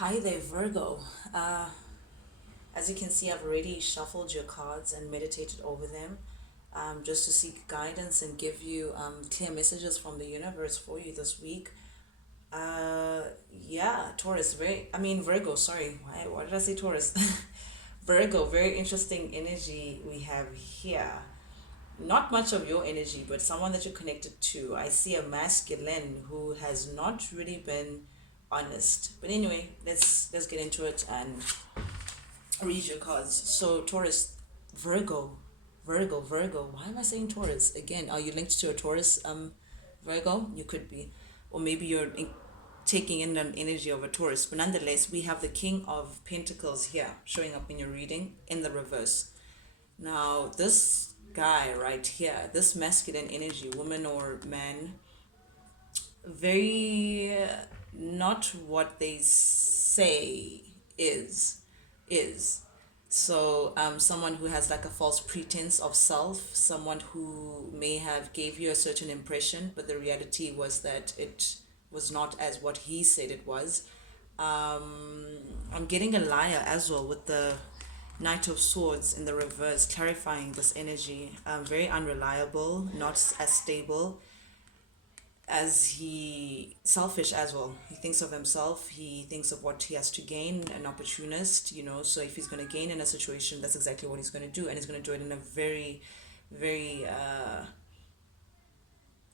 Hi there, Virgo. Uh, as you can see, I've already shuffled your cards and meditated over them just to seek guidance and give you clear messages from the universe for you this week. Uh, yeah, Taurus, Virgo, sorry. Why did I say Taurus? Virgo, very interesting energy we have here. Not much of your energy, but someone that you're connected to. I see a masculine who has not really been honest. But anyway, let's get into it and read your cards. So Taurus, Virgo, Virgo. Why am I saying Taurus again? Are you linked to a Taurus? Virgo, you could be, or maybe taking in an energy of a Taurus. But nonetheless, we have the King of Pentacles here showing up in your reading in the reverse. Now, this guy right here, this masculine energy, woman or man, very not what they say is is so someone who has like a false pretense of self, someone who may have gave you a certain impression, but the reality was that it was not as what he said it was. I'm getting a liar as well with the Knight of Swords in the reverse, clarifying this energy. Very unreliable, not as stable, as he selfish as well. He thinks of himself, he thinks of what he has to gain, an opportunist, so if he's going to gain in a situation, that's exactly what he's going to do, and he's going to do it in a very, very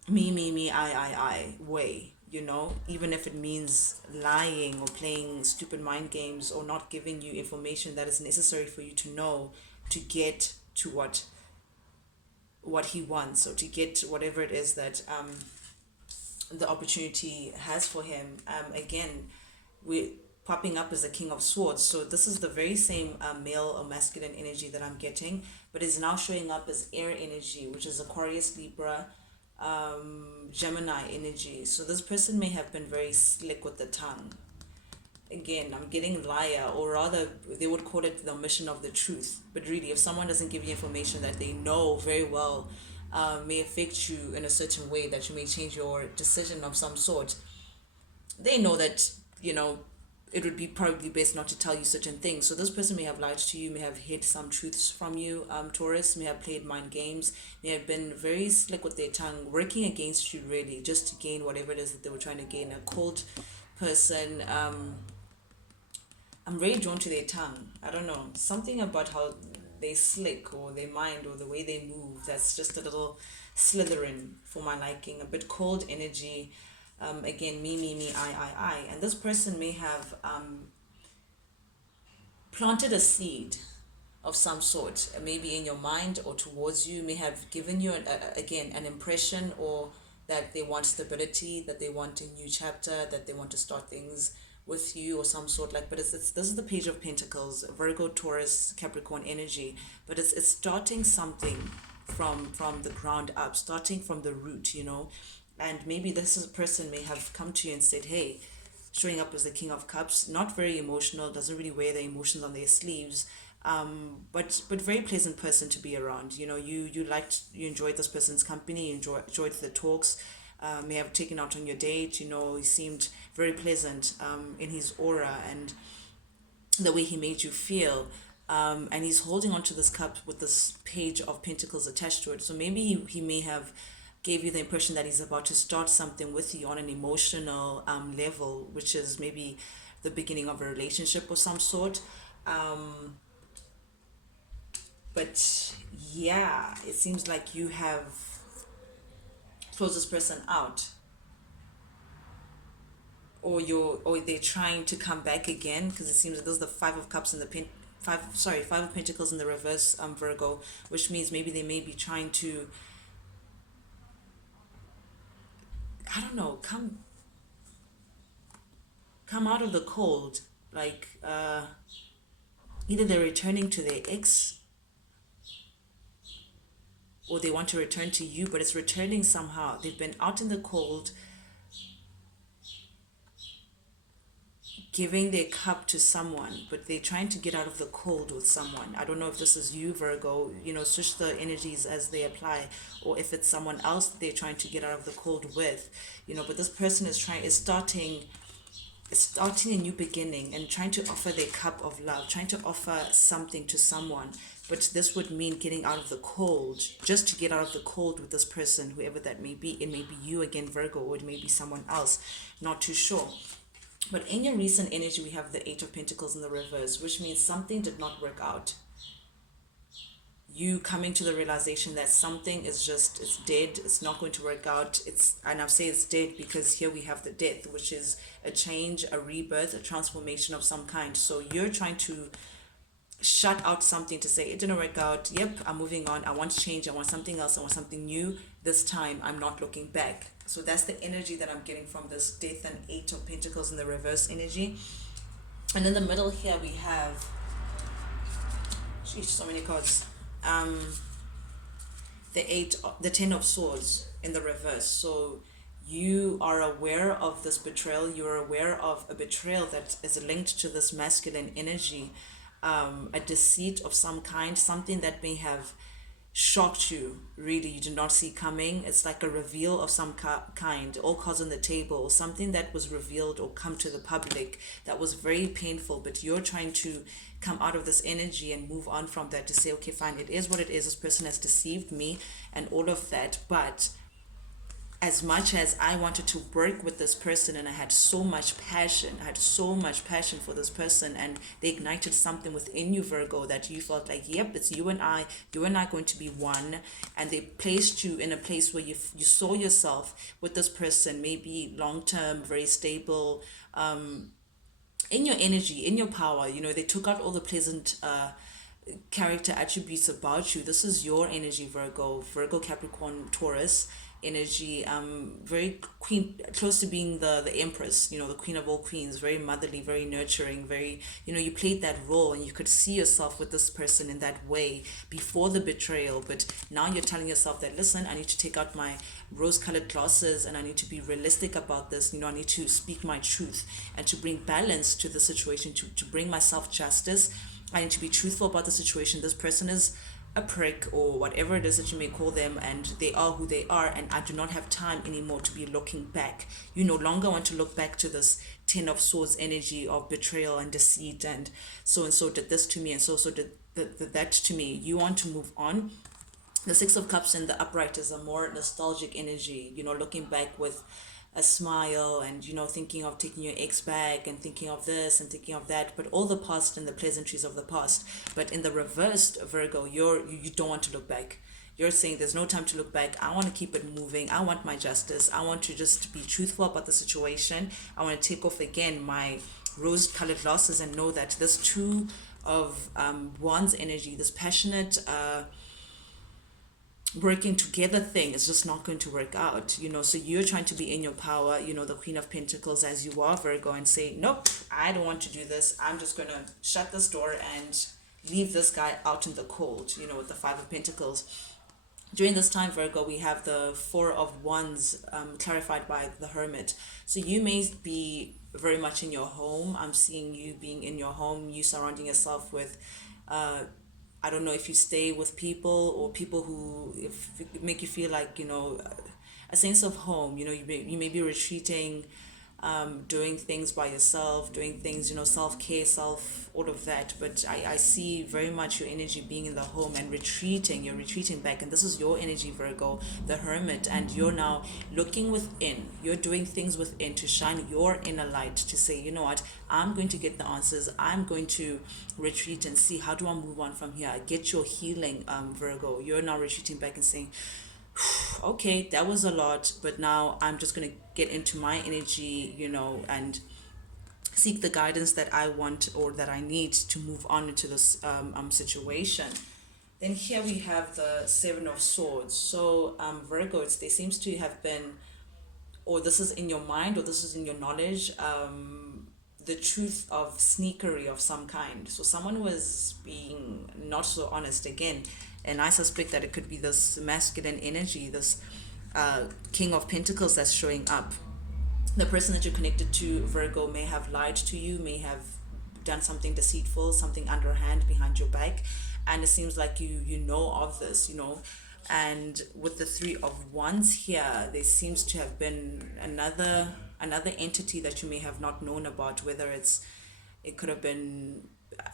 me I way, even if it means lying or playing stupid mind games or not giving you information that is necessary for you to know to get to what he wants, or to get whatever it is that the opportunity has for him. Again, we popping up as the King of Swords. So this is the very same male or masculine energy that I'm getting, but is now showing up as air energy, which is Aquarius, Libra, Gemini energy. So this person may have been very slick with the tongue. Again, I'm getting liar, or rather, they would call it the omission of the truth. But really, if someone doesn't give you information that they know very well may affect you in a certain way, that you may change your decision of some sort, they know that, it would be probably best not to tell you certain things. So this person may have lied to you, may have hid some truths from you, Taurus, may have played mind games, may have been very slick with their tongue, working against you really, just to gain whatever it is that they were trying to gain. A cold person, I'm very drawn to their tongue. I don't know, something about how they slick, or their mind, or the way they move, that's just a little Slytherin for my liking. A bit cold energy. Again, me, I. And this person may have planted a seed of some sort, maybe in your mind or towards you, may have given you, again, an impression, or that they want stability, that they want a new chapter, that they want to start things with you or some sort. Like, but it's this is the Page of Pentacles, Virgo, Taurus, Capricorn energy, but it's starting something from the ground up, starting from the root, and maybe this is a person may have come to you and said, hey, showing up as the King of Cups, not very emotional, doesn't really wear their emotions on their sleeves, but very pleasant person to be around. You enjoyed this person's company, you enjoyed the talks, may have taken out on your date. He seemed very pleasant in his aura and the way he made you feel. And he's holding on to this cup with this Page of Pentacles attached to it. So maybe he may have gave you the impression that he's about to start something with you on an emotional level, which is maybe the beginning of a relationship of some sort. But yeah, it seems like you have closed this person out, or they're trying to come back again, because it seems like this is the Five of Cups in the Five of Pentacles in the reverse, Virgo, which means maybe they may be trying to, I don't know, come out of the cold, like either they're returning to their ex, or they want to return to you, but it's returning somehow. They've been out in the cold, giving their cup to someone, but they're trying to get out of the cold with someone. I don't know if this is you, Virgo, switch the energies as they apply, or if it's someone else they're trying to get out of the cold with, but this person is starting starting a new beginning and trying to offer their cup of love, trying to offer something to someone. But this would mean getting out of the cold, just to get out of the cold with this person, whoever that may be. It may be you again, Virgo, or it may be someone else, not too sure. But in your recent energy, we have the Eight of Pentacles in the reverse, which means something did not work out. You coming to the realization that something is just, it's dead, it's not going to work out. It's, and I'll say it's dead because here we have the death, which is a change, a rebirth, a transformation of some kind. So you're trying to shut out something to say it didn't work out. Yep, I'm moving on. I want change. I want something else. I want something new. This time I'm not looking back. So that's the energy that I'm getting from this death and Eight of Pentacles in the reverse energy. And in the middle here we have, geez, so many cards. The Ten of Swords in the reverse. So you are aware of this betrayal. You're aware of a betrayal that is linked to this masculine energy, a deceit of some kind, something that may have shocked you, really, you did not see coming. It's like a reveal of some kind, all cards on the table, something that was revealed or come to the public that was very painful, but you're trying to come out of this energy and move on from that to say, okay, fine, it is what it is. This person has deceived me and all of that, but as much as I wanted to work with this person and I had so much passion, for this person, and they ignited something within you, Virgo, that you felt like, yep, it's you and I going to be one. And they placed you in a place where you saw yourself with this person, maybe long term, very stable, in your energy, in your power. You know, they took out all the pleasant character attributes about you. This is your energy, Virgo, Capricorn, Taurus energy, very queen, close to being the empress, you know, the queen of all queens, very motherly, very nurturing, very, you know, you played that role and you could see yourself with this person in that way before the betrayal. But now you're telling yourself that, listen, I need to take out my rose-colored glasses and I need to be realistic about this. You know, I need to speak my truth and to bring balance to the situation, to bring myself justice. I need to be truthful about the situation. This person is a prick or whatever it is that you may call them, and they are who they are, and I do not have time anymore to be looking back. You no longer want to look back to this Ten of Swords energy of betrayal and deceit, and so did this to me, and so did that to me. You want to move on. The Six of Cups and the upright is a more nostalgic energy, you know, looking back with a smile and, you know, thinking of taking your ex back and thinking of this and thinking of that, but all the past and the pleasantries of the past. But in the reversed, Virgo, you don't want to look back. You're saying there's no time to look back. I want to keep it moving. I want my justice. I want to just be truthful about the situation. I want to take off again my rose-colored glasses and know that this Two of Wands energy, this passionate working together thing is just not going to work out, you know. So you're trying to be in your power, you know, the Queen of Pentacles as you are, Virgo, and say, nope, I don't want to do this. I'm just going to shut this door and leave this guy out in the cold, you know, with the Five of Pentacles. During this time, Virgo, we have the Four of Wands, clarified by the Hermit. So you may be very much in your home. I'm seeing you being in your home, you surrounding yourself with I don't know if you stay with people or people who make you feel like, you know, a sense of home. You know, you may be retreating, doing things by yourself, doing things, you know, self-care, all of that. But I see very much your energy being in the home and retreating. You're retreating back. And this is your energy, Virgo, the Hermit. And you're now looking within. You're doing things within to shine your inner light, to say, you know what, I'm going to get the answers. I'm going to retreat and see, how do I move on from here? Get your healing, Virgo. You're now retreating back and saying, okay, that was a lot, but now I'm just going to get into my energy, you know, and seek the guidance that I want or that I need to move on into this situation. Then here we have the Seven of Swords. So Virgo, there seems to have been, or this is in your mind, or this is in your knowledge, the truth of sneakery of some kind. So someone was being not so honest again, and I suspect that it could be this masculine energy, this King of Pentacles that's showing up. The person that you're connected to, Virgo, may have lied to you, may have done something deceitful, something underhand behind your back, and it seems like you know of this, you know. And with the Three of Wands here, there seems to have been another another entity that you may have not known about, whether it could have been,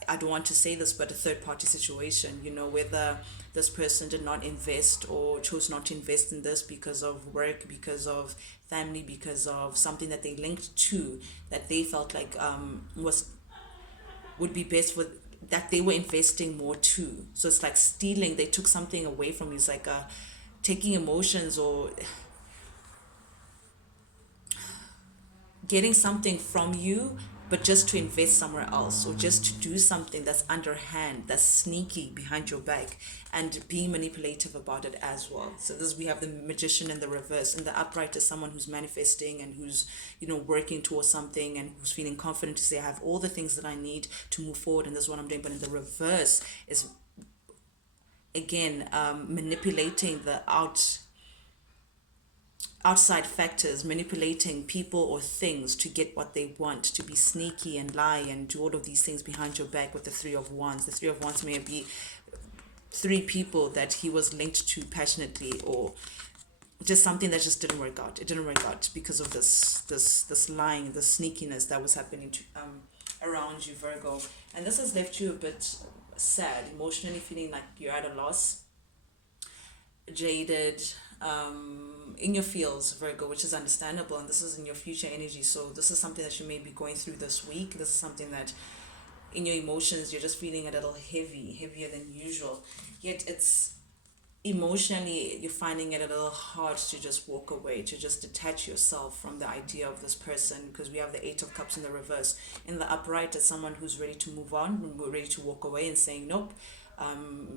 I don't want to say this, but a third party situation, whether this person did not invest or chose not to invest in this because of work, because of family, because of something that they linked to, that they felt like was would be best for, that they were investing more too. So it's like stealing, they took something away from you. It's like taking emotions or getting something from you, but just to invest somewhere else, or just to do something that's underhand, that's sneaky behind your back, and being manipulative about it as well. So this, we have the magician in the reverse. And the upright is someone who's manifesting and who's, working towards something, and who's feeling confident to say, I have all the things that I need to move forward, and this is what I'm doing. But in the reverse is, again, manipulating the outside factors, manipulating people or things to get what they want, to be sneaky and lie and do all of these things behind your back. With the Three of Wands, the Three of Wands may be three people that he was linked to passionately, or just something that just didn't work out. It didn't work out because of this lying, the sneakiness that was happening to around you, Virgo. And this has left you a bit sad, emotionally, feeling like you're at a loss, jaded, in your feels, Virgo, which is understandable. And this is in your future energy. So this is something that you may be going through this week. This is something that in your emotions, you're just feeling a little heavier than usual. Yet it's emotionally, you're finding it a little hard to just walk away, to just detach yourself from the idea of this person, because we have the Eight of Cups in the reverse. In the upright, it's someone who's ready to move on, ready to walk away and saying, nope,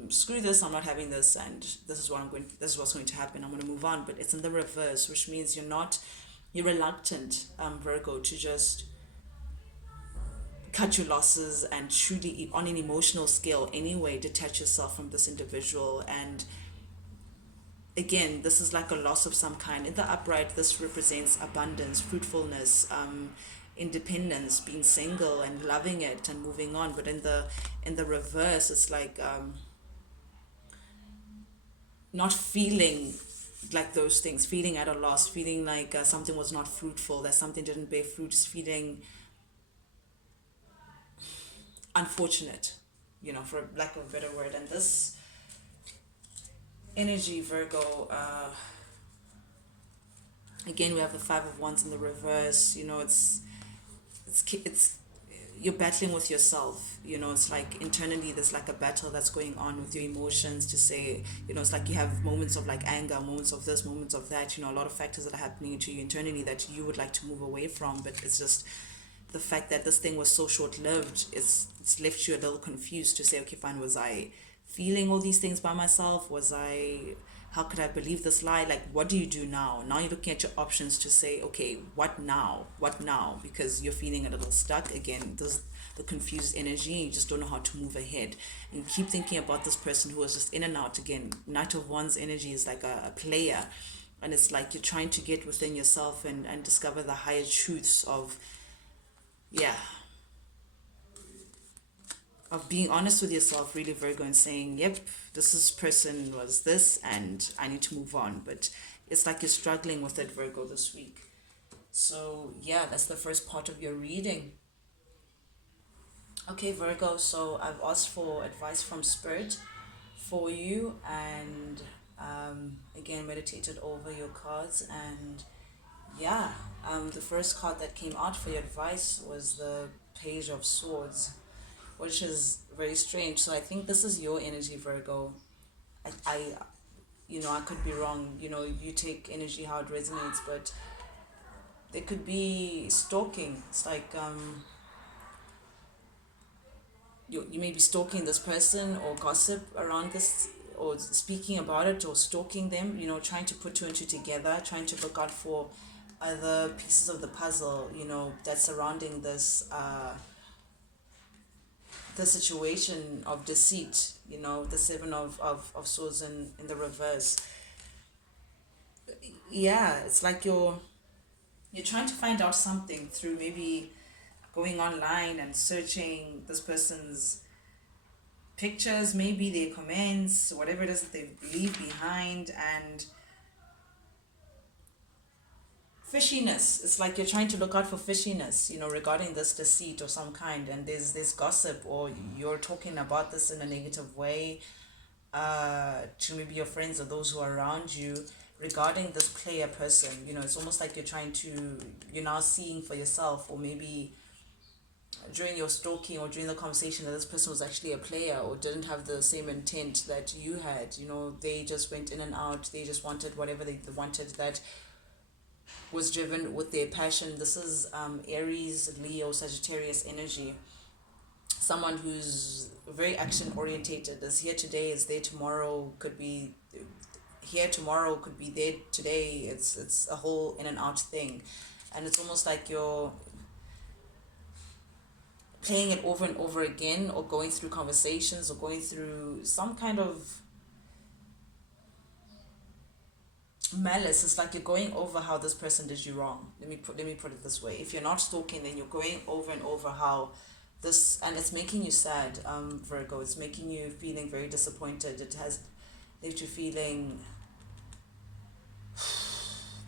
screw this, I'm not having this, and this is what's going to happen, I'm going to move on. But it's in the reverse, which means you're reluctant, Virgo, to just cut your losses and truly, on an emotional scale anyway, detach yourself from this individual. And again, this is like a loss of some kind. In the upright, this represents abundance, fruitfulness, independence, being single and loving it and moving on. But in the reverse, it's like not feeling like those things, feeling at a loss, feeling like something was not fruitful, that something didn't bear fruit, feeling unfortunate, for lack of a better word. And this energy, Virgo, again, we have the Five of Wands in the reverse. It's you're battling with yourself. It's like internally there's like a battle that's going on with your emotions, to say, it's like you have moments of like anger, moments of this, moments of that, a lot of factors that are happening to you internally that you would like to move away from. But it's just the fact that this thing was so short-lived, it's left you a little confused to say, okay, fine, was I feeling all these things by myself? How could I believe this lie? Like, what do you do now? Now you're looking at your options to say, okay, what now? Because you're feeling a little stuck. Again, there's the confused energy, and you just don't know how to move ahead. And you keep thinking about this person who was just in and out. Again, Knight of Wands energy is like a player. And it's like you're trying to get within yourself and discover the higher truths of being honest with yourself, really, Virgo, and saying, yep, person was this, and I need to move on. But it's like you're struggling with it, Virgo, this week. So that's the first part of your reading. Okay, Virgo, so I've asked for advice from Spirit for you, and again, meditated over your cards. And the first card that came out for your advice was the Page of Swords, which is very strange. So I think this is your energy, Virgo. I could be wrong. You take energy how it resonates, but there could be stalking. It's like you may be stalking this person, or gossip around this, or speaking about it, or stalking them. Trying to put two and two together, trying to look out for other pieces of the puzzle, that's surrounding this the situation of deceit, the Seven of Swords in the reverse. It's like you're trying to find out something through maybe going online and searching this person's pictures, maybe their comments, whatever it is that they leave behind, and fishiness. It's like you're trying to look out for fishiness, regarding this deceit or some kind, and there's gossip, or you're talking about this in a negative way, to maybe your friends or those who are around you regarding this player person. It's almost like you're now seeing for yourself, or maybe during your stalking or during the conversation, that this person was actually a player or didn't have the same intent that you had. They just went in and out. They just wanted whatever they wanted, that was driven with their passion. This is Aries, Leo, Sagittarius energy. Someone who's very action orientated, is here today, is there tomorrow, could be here tomorrow, could be there today. It's a whole in and out thing, and it's almost like you're playing it over and over again, or going through conversations, or going through some kind of malice. It's like you're going over how this person did you wrong. Let me put it this way: if you're not stalking, then you're going over and over how this, and it's making you sad, Virgo. It's making you feeling very disappointed. It has left you feeling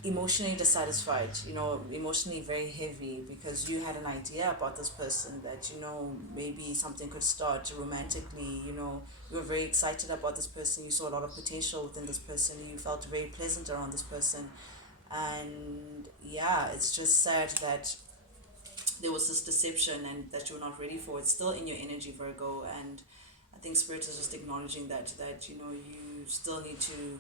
emotionally dissatisfied, emotionally very heavy, because you had an idea about this person, that maybe something could start romantically. You were very excited about this person. You saw a lot of potential within this person. You felt very pleasant around this person, and yeah, it's just sad that there was this deception and that you're not ready for it. It's still in your energy, Virgo, and I think Spirit is just acknowledging that you still need to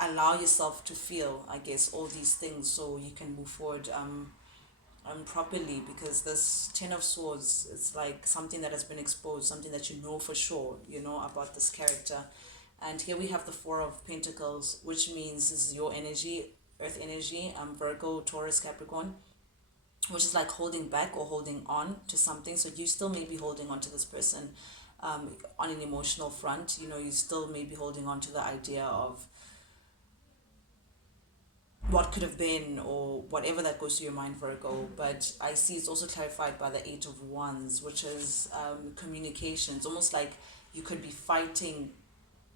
allow yourself to feel, I guess, all these things, so you can move forward properly, because this Ten of Swords, it's like something that has been exposed, something that you know for sure, about this character. And here we have the Four of Pentacles, which means this is your energy, earth energy, Virgo, Taurus, Capricorn, which is like holding back or holding on to something. So you still may be holding on to this person on an emotional front. You still may be holding on to the idea of what could have been, or whatever that goes to your mind, Virgo. But I see it's also clarified by the Eight of Wands, which is communication. It's almost like you could be fighting,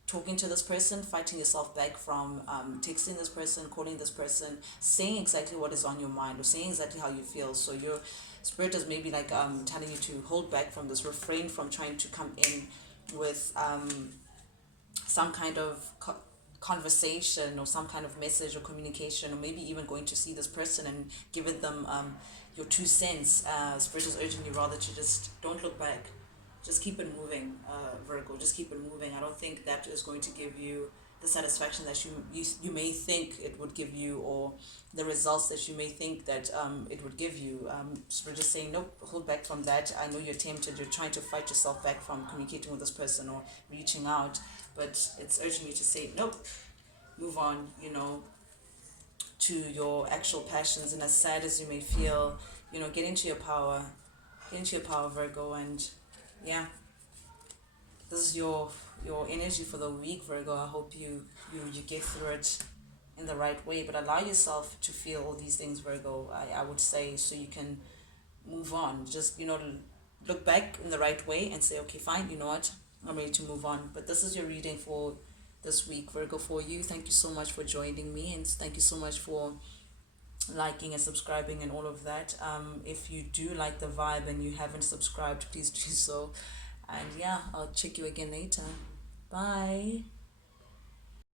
talking to this person, fighting yourself back from texting this person, calling this person, saying exactly what is on your mind, or saying exactly how you feel. So your spirit is maybe like telling you to hold back from this, refrain from trying to come in with some kind of conversation, or some kind of message or communication, or maybe even going to see this person and giving them your 2 cents. Spirit is urging you rather to just don't look back, just keep it moving, Virgo. Just keep it moving. I don't think that is going to give you the satisfaction that you may think it would give you, or the results that you may think that it would give you. Spirit is saying, nope, hold back from that. I know you're tempted, you're trying to fight yourself back from communicating with this person or reaching out, but it's urging you to say, nope, move on, to your actual passions. And as sad as you may feel, get into your power, Virgo. And yeah, this is your energy for the week, Virgo. I hope you get through it in the right way, but allow yourself to feel all these things, Virgo, I would say, so you can move on. Just look back in the right way and say, okay, fine, you know what, I'm ready to move on. But this is your reading for this week, Virgo, for you. Thank you so much for joining me, and thank you so much for liking and subscribing and all of that. If you do like the vibe and you haven't subscribed, please do so. And yeah, I'll check you again later. Bye.